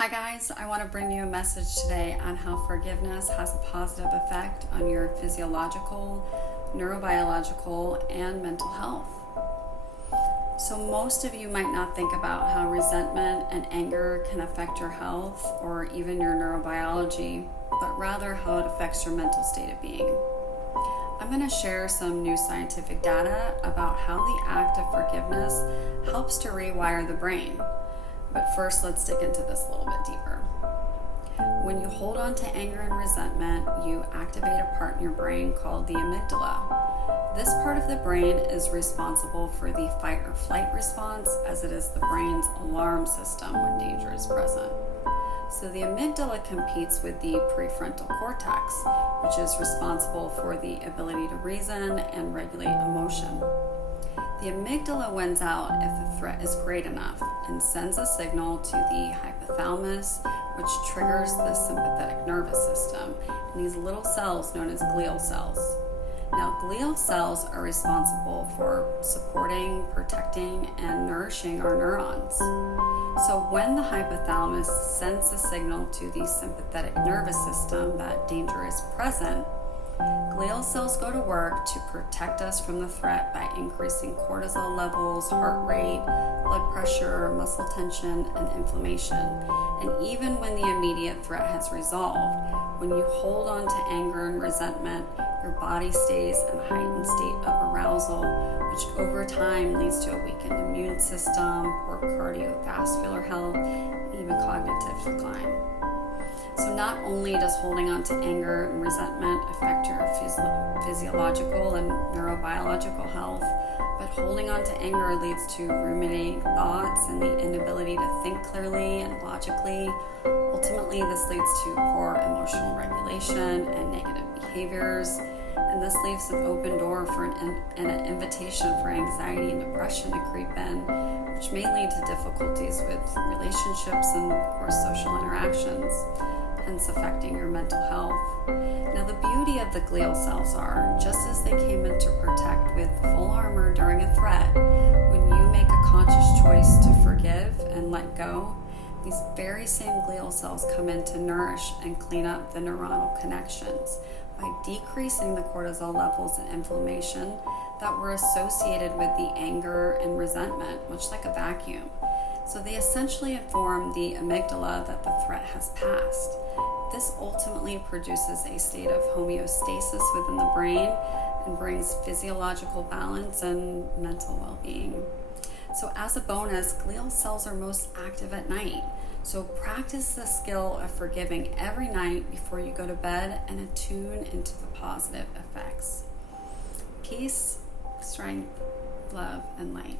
Hi guys, I want to bring you a message today on how forgiveness has a positive effect on your physiological, neurobiological, and mental health. So most of you might not think about how resentment and anger can affect your health or even your neurobiology, but rather how it affects your mental state of being. I'm going to share some new scientific data about how the act of forgiveness helps to rewire the brain. But first, let's dig into this a little bit deeper. When you hold on to anger and resentment, you activate a part in your brain called the amygdala. This part of the brain is responsible for the fight or flight response, as it is the brain's alarm system when danger is present. So the amygdala competes with the prefrontal cortex, which is responsible for the ability to reason and regulate emotion. The amygdala wins out if the threat is great enough and sends a signal to the hypothalamus, which triggers the sympathetic nervous system, and these little cells known as glial cells. Now, glial cells are responsible for supporting, protecting, and nourishing our neurons. So when the hypothalamus sends a signal to the sympathetic nervous system that danger is present, glial cells go to work to protect us from the threat by increasing cortisol levels, heart rate, blood pressure, muscle tension, and inflammation. And even when the immediate threat has resolved, when you hold on to anger and resentment, your body stays in a heightened state of arousal, which over time leads to a weakened immune system, poor cardiovascular health, and even cognitive decline. So not only does holding on to anger and resentment affect your physiological and neurobiological health, but holding on to anger leads to ruminating thoughts and the inability to think clearly and logically. Ultimately, this leads to poor emotional regulation and negative behaviors, and this leaves an open door for an invitation for anxiety and depression to creep in, which may lead to difficulties with relationships and, of course, social interactions, hence affecting your mental health. Now, the beauty of the glial cells are, just as they came in to protect with full armor during a threat, when you make a conscious choice to forgive and let go, these very same glial cells come in to nourish and clean up the neuronal connections by decreasing the cortisol levels and inflammation that were associated with the anger and resentment, much like a vacuum. So they essentially inform the amygdala that the threat has passed. This ultimately produces a state of homeostasis within the brain and brings physiological balance and mental well-being. So as a bonus, glial cells are most active at night. So practice the skill of forgiving every night before you go to bed and attune into the positive effects. Peace, strength, love, and light.